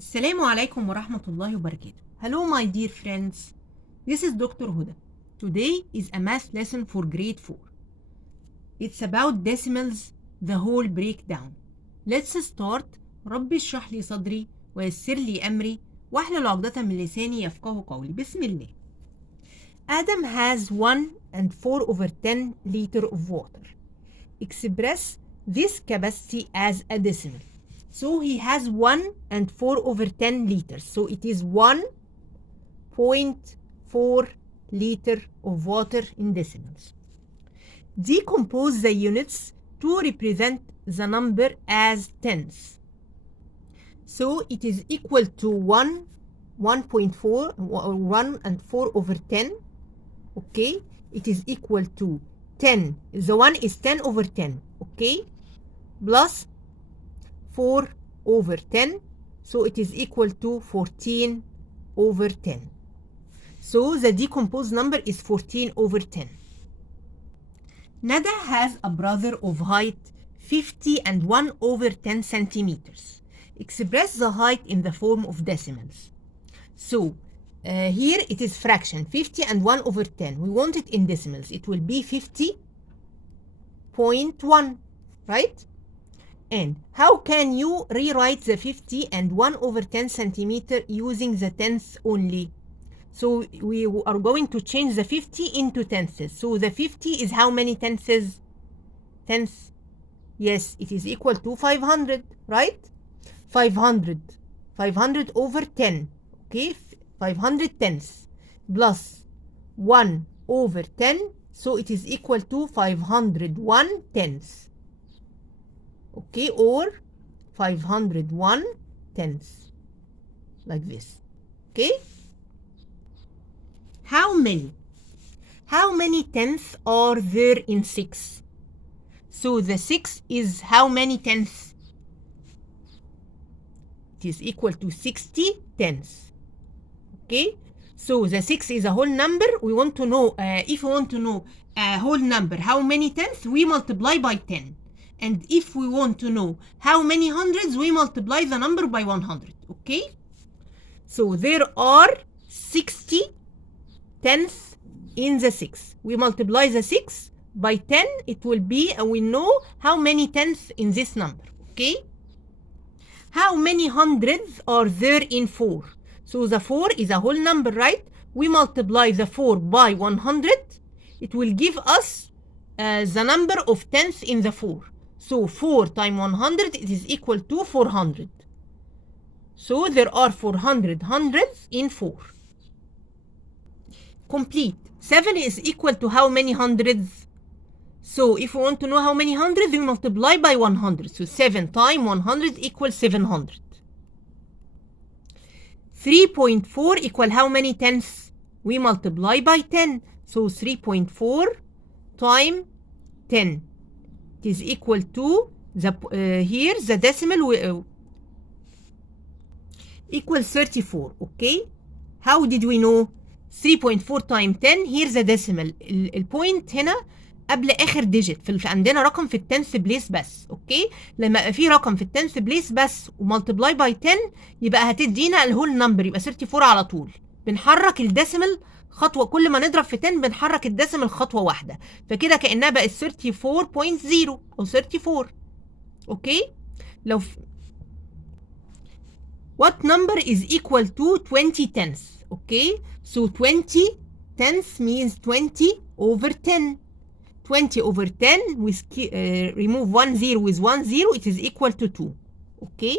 Assalamu alaikum wa rahmatullahi wa barakatuh. Hello my dear friends. This is Dr. Huda. Today is a math lesson for grade 4. It's about decimals, the whole breakdown. Let's start. ربي اشرح لي صدري ويسر لي أمري واحلل عقدة من لساني يفقه قولي. بسم الله. Adam has 1 and 4 over 10 liter of water. Express this capacity as a decimal. So he has 1 and 4 over 10 liters. So it is 1.4 liter of water in decimals. Decompose the units to represent the number as tenths. So it is equal to 1.4, 1 and 4 over 10. Okay, it is equal to 10. The 1 is 10 over 10. Okay, plus 4 over 10, so it is equal to 14 over 10. So the decomposed number is 14 over 10. Nada has a brother of height 50 and 1 over 10 centimeters. Express the height in the form of decimals. So here it is fraction 50 and 1 over 10. We want it in decimals. It will be 50.1, right? And how can you rewrite the 50 and 1 over 10 centimeter using the tenths only? So we are going to change the 50 into tenths. So the 50 is how many tenths? Tenths. Yes, it is equal to 500, right? 500 over 10. Okay, 500 tenths plus 1 over 10. So it is equal to 501 tenths. Okay, or 501 tenths, like this. Okay, how many tenths are there in 6? So the 6 is how many tenths? It is equal to 60 tenths. Okay, so the 6 is a whole number. We want to know, if we want to know a whole number, how many tenths, we multiply by 10. And if we want to know how many hundreds, we multiply the number by 100. Okay, so there are 60 tenths in the 6. We multiply the 6 by 10, it will be, and we know how many tenths in this number. Okay, how many hundreds are there in 4? So the 4 is a whole number, right? We multiply the 4 by 100, it will give us the number of tenths in the 4. So 4 times 100, it is equal to 400. So there are 400 hundredths in 4. Complete. 7 is equal to how many hundredths? So if we want to know how many hundreds, we multiply by 100. So 7 times 100 equals 700. 3.4 equal how many tenths? We multiply by 10. So 3.4 times 10. It is equal to the here the decimal equals 34. Okay, how did we know 3.4 times 10? Here's the decimal. البوينت هنا قبل اخر ديجيت. عندنا رقم في التنث بليس بس. اوكي، لما يبقى في رقم في التنث بليس بس ومالتبلاي باي 10 يبقى هتدينا الهول نمبر، يبقى 34 على طول. بنحرك الديسيمال خطوه، كل ما نضرب في 10 بنحرك الديسيمال خطوه واحده، فكده كانها بقت 34.0 او 34. اوكي، لو what number is equal to 20 tenths? Okay, so 20 tenths means 20 over 10. 20 over 10 with remove 1 0 with 1 0, it is equal to 2. Okay,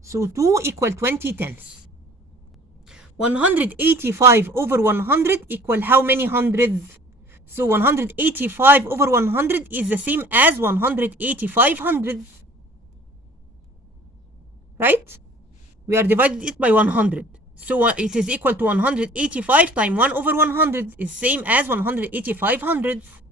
so 2 equal 20 tenths. 185 over 100 equal how many hundredths? So 185 over 100 is the same as 185 hundredths, right? We are divided it by 100. So it is equal to 185 times 1 over 100 is same as 185 hundredths.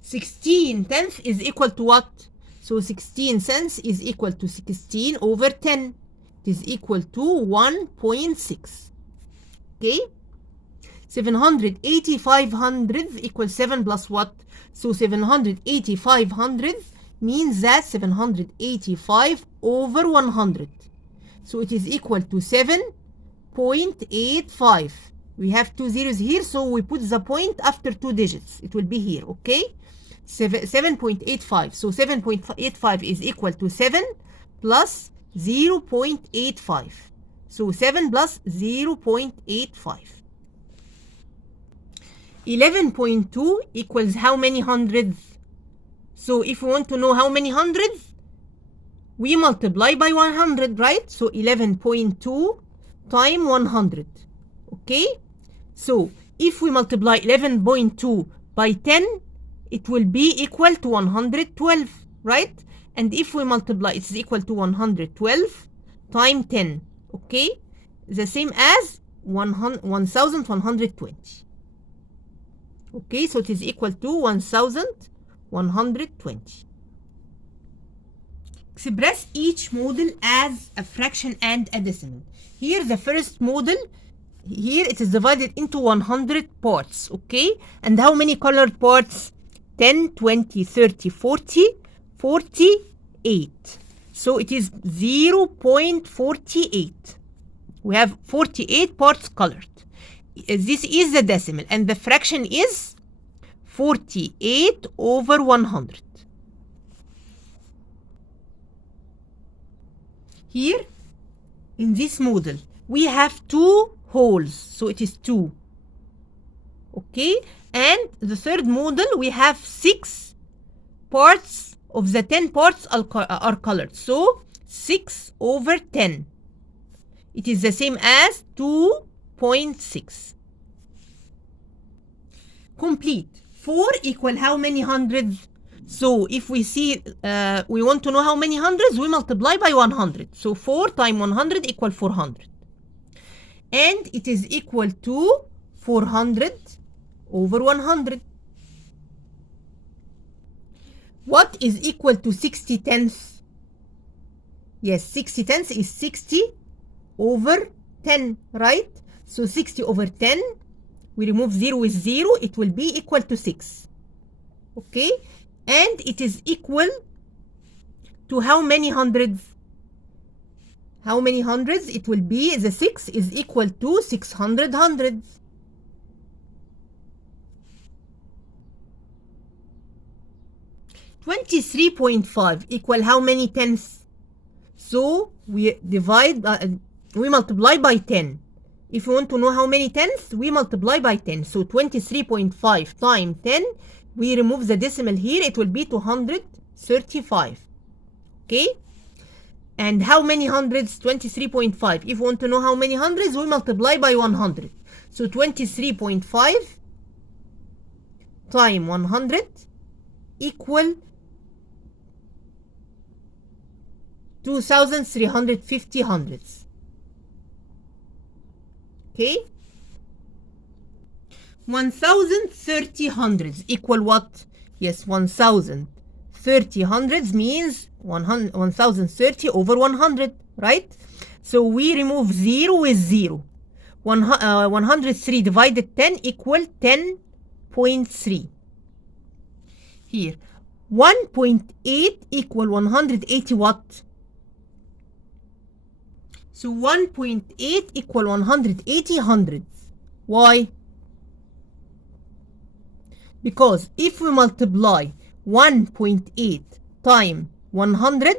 16 tenths is equal to what? So 16 tenths is equal to 16 over 10. It is equal to 1.6. Okay, 785 hundredths equals 7 plus what? So 785 hundredths means that 785 over 100. So it is equal to 7.85. We have two zeros here, so we put the point after two digits. It will be here, okay? 7.85. So 7.85 is equal to 7 plus 0.85. So 7 plus 0.85. 11.2 equals how many hundreds? So if we want to know how many hundreds, we multiply by 100, right? So 11.2 times 100. Okay? So if we multiply 11.2 by 10, it will be equal to 112, right? And if we multiply, it's equal to 112 times 10. Okay? The same as 1120. Okay, so it is equal to 1120. Express each model as a fraction and a decimal. Here the first model, here it is divided into 100 parts, okay? And how many colored parts? 10, 20, 30, 40, 48. So it is 0.48. We have 48 parts colored. This is the decimal, and the fraction is 48 over 100. Here, in this model, we have two holes, so it is 2. Okay, and the third model, we have 6 parts of the 10 parts are colored, so 6 over 10. It is the same as 2.6. Complete. 4 equal how many hundreds? So if we see, we want to know how many hundreds, we multiply by 100. So 4 times 100 equal 400. And it is equal to 400 over 100. What is equal to 60 tenths? Yes, 60 tenths is 60 over 10, right? So 60 over 10, we remove 0 with 0, it will be equal to 6. Okay? And it is equal to how many hundreds? How many hundreds? It will be, the 6 is equal to 600 hundreds. $23.5 equal how many tenths? So we divide, we multiply by 10. If we want to know how many tenths, we multiply by 10. So 23.5 times 10, we remove the decimal here, it will be 235. Okay? And how many hundreds? 23.5. If we want to know how many hundreds, we multiply by 100. So 23.5 times 100 equal 2,350 hundreds. Okay? 1,030 hundreds equal what? Yes, 1,030 hundreds means 1,030 over 100, right? So we remove 0 with 0. 103 divided 10 equal 10.3. Here, 1.8 equal 180 what? So 1.8 equal 180 hundreds. Why? Because if we multiply 1.8 times 100,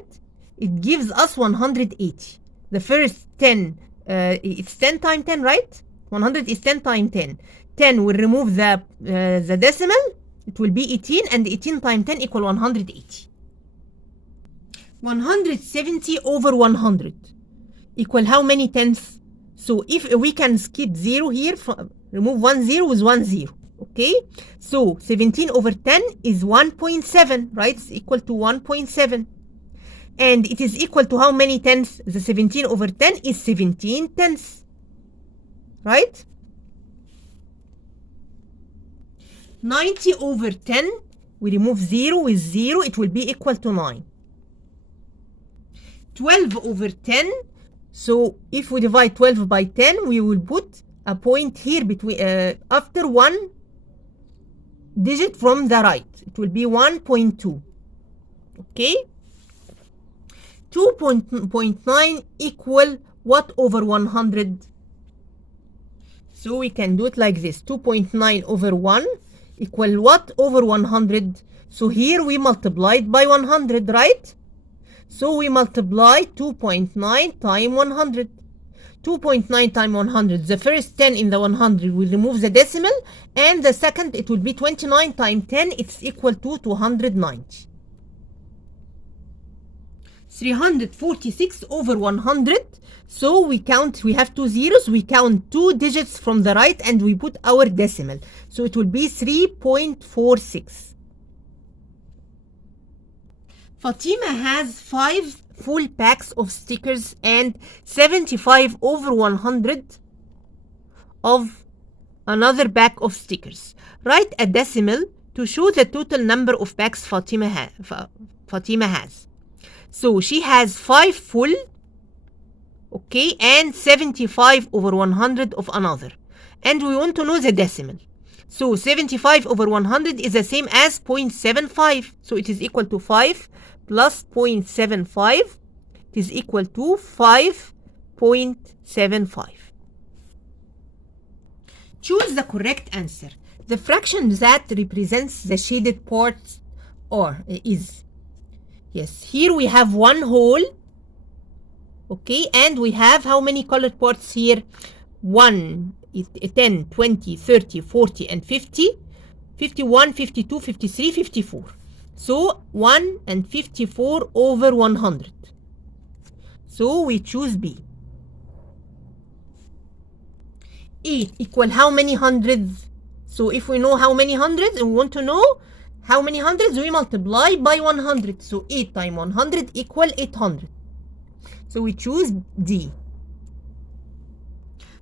it gives us 180. The first 10, it's 10 times 10, right? 100 is 10 times 10. 10 will remove the decimal, it will be 18, and 18 times 10 equal 180. 170 over 100 equal how many tenths? So if we can skip 0 here, remove 1 0 with 1 0. Okay, so 17 over 10 is 1.7, right? It's equal to 1.7. And it is equal to how many tenths? The 17 over 10 is 17 tenths, right? 90 over 10, we remove 0 with 0, it will be equal to 9. 12 over 10, so if we divide 12 by 10, we will put a point here between after one digit from the right. It will be 1.2. Okay? 2.9 equal what over 100? So we can do it like this. 2.9 over 1 equal what over 100? So here we multiplied by 100, right? So we multiply 2.9 times 100. 2.9 times 100. The first 10 in the 100 will remove the decimal, and the second it will be 29 times 10. It's equal to 290. 346 over 100. So we have two zeros, we count two digits from the right and we put our decimal. So it will be 3.46. Fatima has 5 full packs of stickers and 75 over 100 of another pack of stickers. Write a decimal to show the total number of packs Fatima has. So she has 5 full, okay, and 75 over 100 of another. And we want to know the decimal. So 75 over 100 is the same as 0.75. So it is equal to 5 plus 0.75. It is equal to 5.75. Choose the correct answer. The fraction that represents the shaded part is. Yes, here we have one whole. Okay, and we have how many colored parts here? 1, 10, 20, 30, 40, and 50. 51, 52, 53, 54. So 1 and 54 over 100. So we choose B. 8 equal how many hundreds? So if we know how many hundreds and we want to know how many hundreds, we multiply by 100. So 8 times 100 equal 800. So we choose D.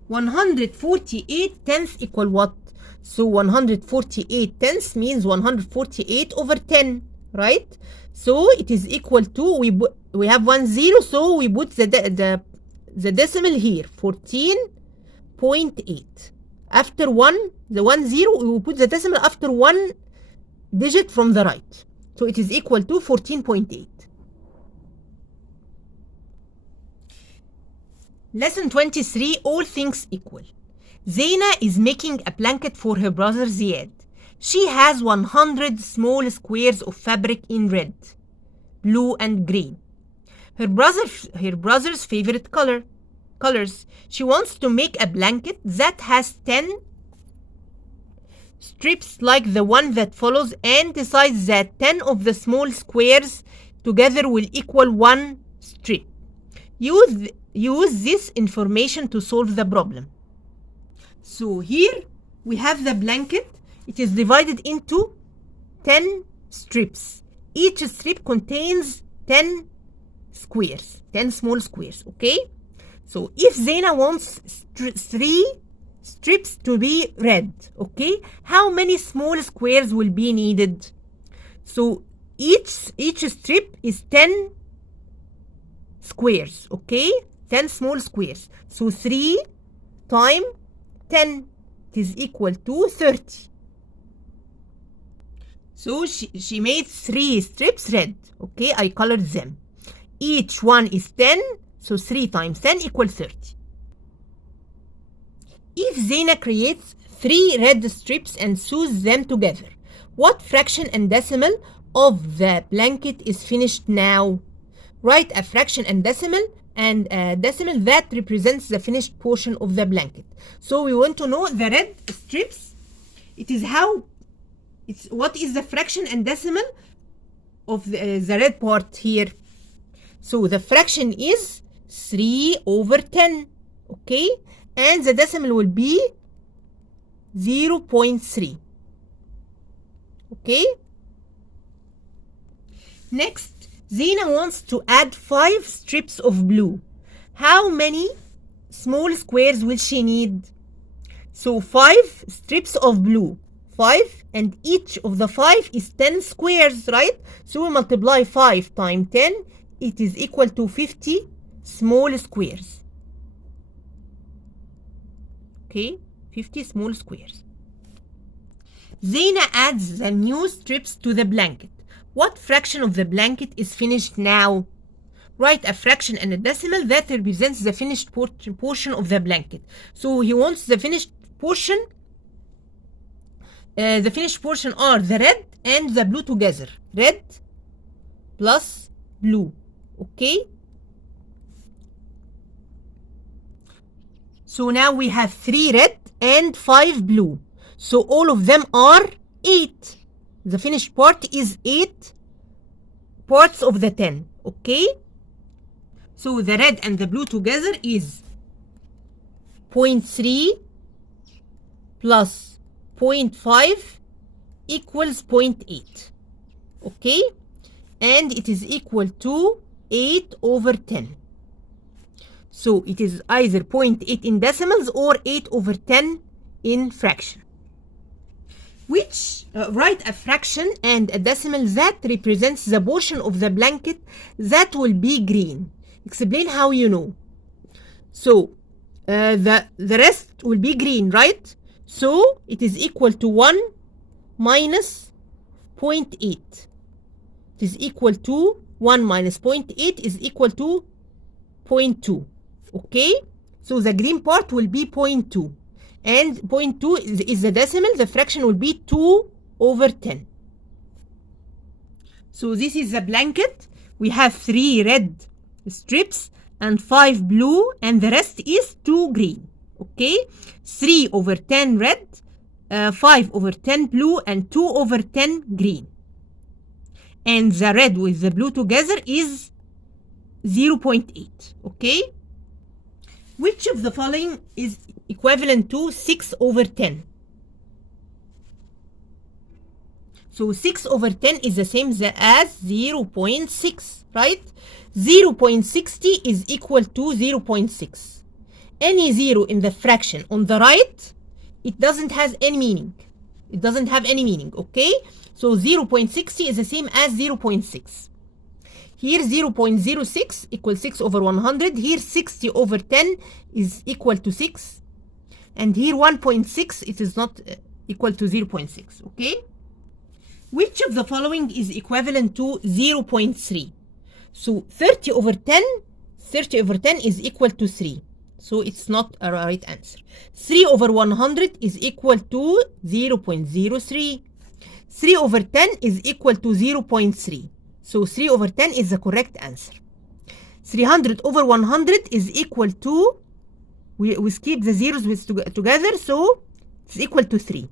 148 tenths equal what? So 148 tenths means 148 over 10, right? So it is equal to, we have 1 0, so we put the decimal here, 14.8. After 1, the 1 0, we will put the decimal after 1 digit from the right. So it is equal to 14.8. Lesson 23, all things equal. Zaina is making a blanket for her brother Ziad. She has 100 small squares of fabric in red, blue, and green. Her brother's favorite colors. She wants to make a blanket that has 10 strips like the one that follows and decides that 10 of the small squares together will equal 1 strip. Use this information to solve the problem. So here we have the blanket. It is divided into 10 strips. Each strip contains 10 squares, 10 small squares, okay? So if Zaina wants 3 strips to be red, okay? How many small squares will be needed? So each strip is 10 squares, okay? 10 small squares. So 3 times 10 is equal to 30. So she made 3 strips red, okay? I colored them. Each one is 10, so 3 times 10 equals 30. If Zaina creates 3 red strips and sews them together, what fraction and decimal of the blanket is finished now? Write a fraction and decimal that represents the finished portion of the blanket. So we want to know the red strips. What is the fraction and decimal of the red part here? So the fraction is 3 over 10, okay? And the decimal will be 0.3, okay? Next, Zaina wants to add 5 strips of blue. How many small squares will she need? So 5 strips of blue, 5, and each of the 5 is 10 squares, right? So we multiply 5 times 10, it is equal to 50 small squares. Okay, 50 small squares. Zaina adds the new strips to the blanket. What fraction of the blanket is finished now? Write a fraction and a decimal that represents the finished portion of the blanket. So he wants the finished portion. The finished portion are the red and the blue together. Red plus blue. Okay? So now we have 3 red and 5 blue. So all of them are 8. The finished part is 8 parts of the 10. Okay? So the red and the blue together is 0.3 plus 0.5 equals 0.8. Okay? And it is equal to 8 over 10. So it is either 0.8 in decimals or 8 over 10 in fraction. Write a fraction and a decimal that represents the portion of the blanket that will be green. Explain how you know. So the rest will be green, right? So it is equal to 1 minus 0.8. It is equal to 1 minus 0.8 is equal to 0.2. Okay? So the green part will be 0.2. And 0.2 is the decimal. The fraction will be 2 over 10. So this is the blanket. We have 3 red strips and 5 blue, and the rest is 2 green. Okay? 3 over 10 red, 5 over 10 blue, and 2 over 10 green. And the red with the blue together is 0.8. Okay? Which of the following is equivalent to 6 over 10? So 6 over 10 is the same as 0.6, right? 0.60 is equal to 0.6. Any 0 in the fraction on the right, it doesn't have any meaning. It doesn't have any meaning, okay? So 0.60 is the same as 0.6. Here 0.06 equals 6 over 100. Here 60 over 10 is equal to 6. And here 1.6, it is not equal to 0.6, okay? Which of the following is equivalent to 0.3? So 30 over 10 is equal to 3. So it's not a right answer. 3 over 100 is equal to 0.03. 3 over 10 is equal to 0.3. So 3 over 10 is the correct answer. 300 over 100 is equal to, we skip the zeros together, so it's equal to 3.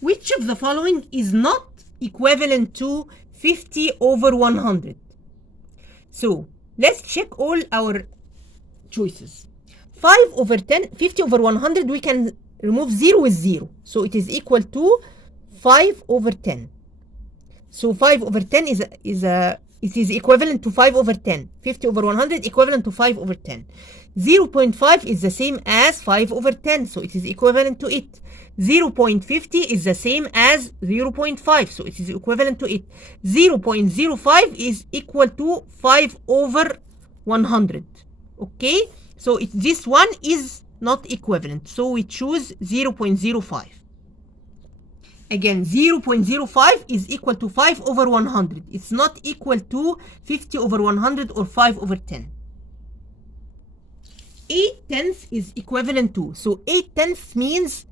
Which of the following is not equivalent to 50 over 100? So let's check all our choices. 5 over 10, 50 over 100, we can remove 0 with 0. So it is equal to 5 over 10. So 5 over 10 it is equivalent to 5 over 10. 50 over 100 equivalent to 5 over 10. 0.5 is the same as 5 over 10, so it is equivalent to it. 0.50 is the same as 0.5, so it is equivalent to it. 0.05 is equal to 5 over 100. Okay, so this one is not equivalent, so we choose 0.05. Again, 0.05 is equal to 5 over 100. It's not equal to 50 over 100 or 5 over 10. 8 tenths is equivalent to, so 8 tenths means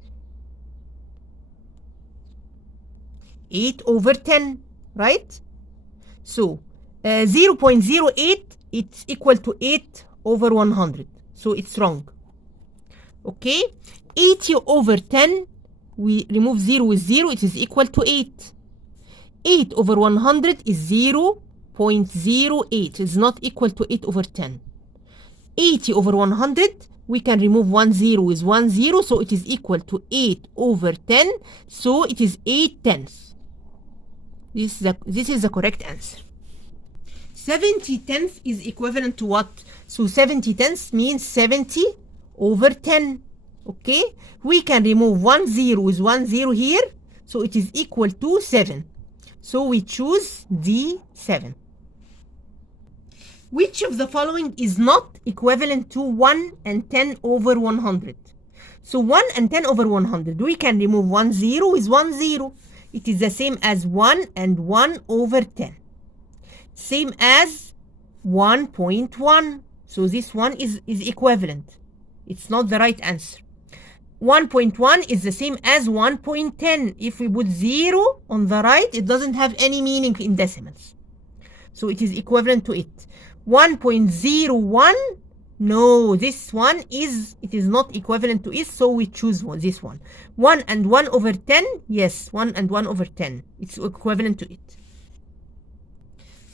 8 over 10, right? So 0.08, it's equal to 8 over 100. So it's wrong. Okay? 80 over 10, we remove 0 with 0, it is equal to 8. 8 over 100 is 0.08. It's not equal to 8 over 10. 80 over 100, we can remove 1 0 with 1 0, so it is equal to 8 over 10, so it is 8 tenths. This is the correct answer. 70 tenths is equivalent to what? So 70 tenths means 70 over 10. Okay? We can remove 1 0 with 1 0 here, so it is equal to 7. So we choose D7. Which of the following is not equivalent to 1 and 10 over 100? So 1 and 10 over 100, we can remove 1 0 with 1 0. it is the same as 1 and 1 over 10. Same as 1.1. So this one is equivalent. It's not the right answer. 1.1 is the same as 1.10. If we put 0 on the right, it doesn't have any meaning in decimals. So it is equivalent to it. 1.01, no, this one is not equivalent to it, so we choose this one. 1 and 1 over 10, yes, 1 and 1 over 10. It's equivalent to it.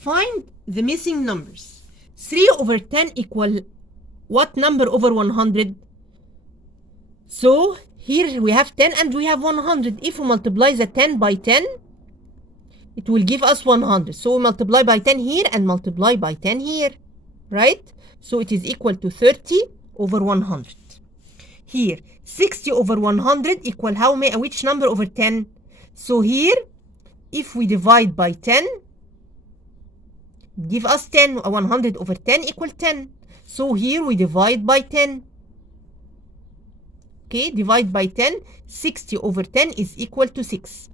Find the missing numbers. 3 over 10 equal what number over 100? So here we have 10 and we have 100. If we multiply the 10 by 10, it will give us 100. So we multiply by 10 here and multiply by 10 here, right? So it is equal to 30 over 100. Here, 60 over 100 equal how many? Which number over 10? So here, if we divide by 10, give us 10. 100 over 10 equal 10. So here we divide by 10. Okay, divide by 10. 60 over 10 is equal to 6.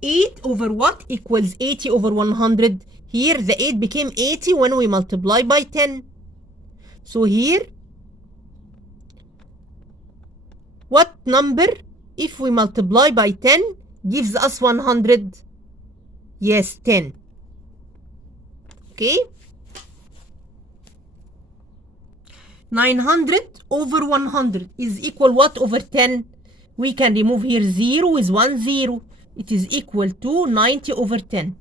8 over what equals 80 over 100? Here the 8 became 80 when we multiply by 10. So here, what number if we multiply by 10 gives us 100? Yes, 10. Okay. 900 over 100 is equal what over 10? We can remove here 0 with 1 0. It is equal to 90 over 10.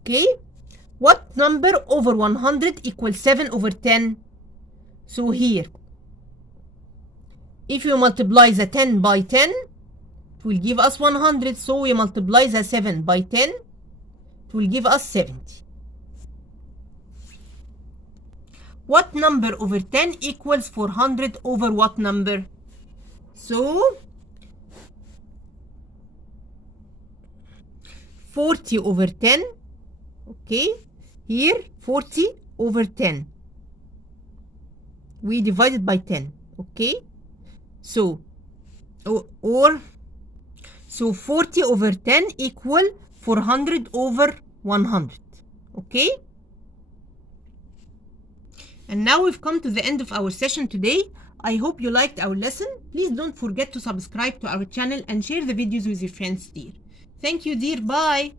Okay. What number over 100 equals 7 over 10? So here, if you multiply the 10 by 10, it will give us 100. So we multiply the 7 by 10, it will give us 70. What number over 10 equals 400 over what number? So 40 over 10. Okay, here 40 over 10. We divided by 10. Okay, so so 40 over 10 equal 400 over 100. Okay. And now we've come to the end of our session today. I hope you liked our lesson. Please don't forget to subscribe to our channel and share the videos with your friends, dear. Thank you, dear. Bye.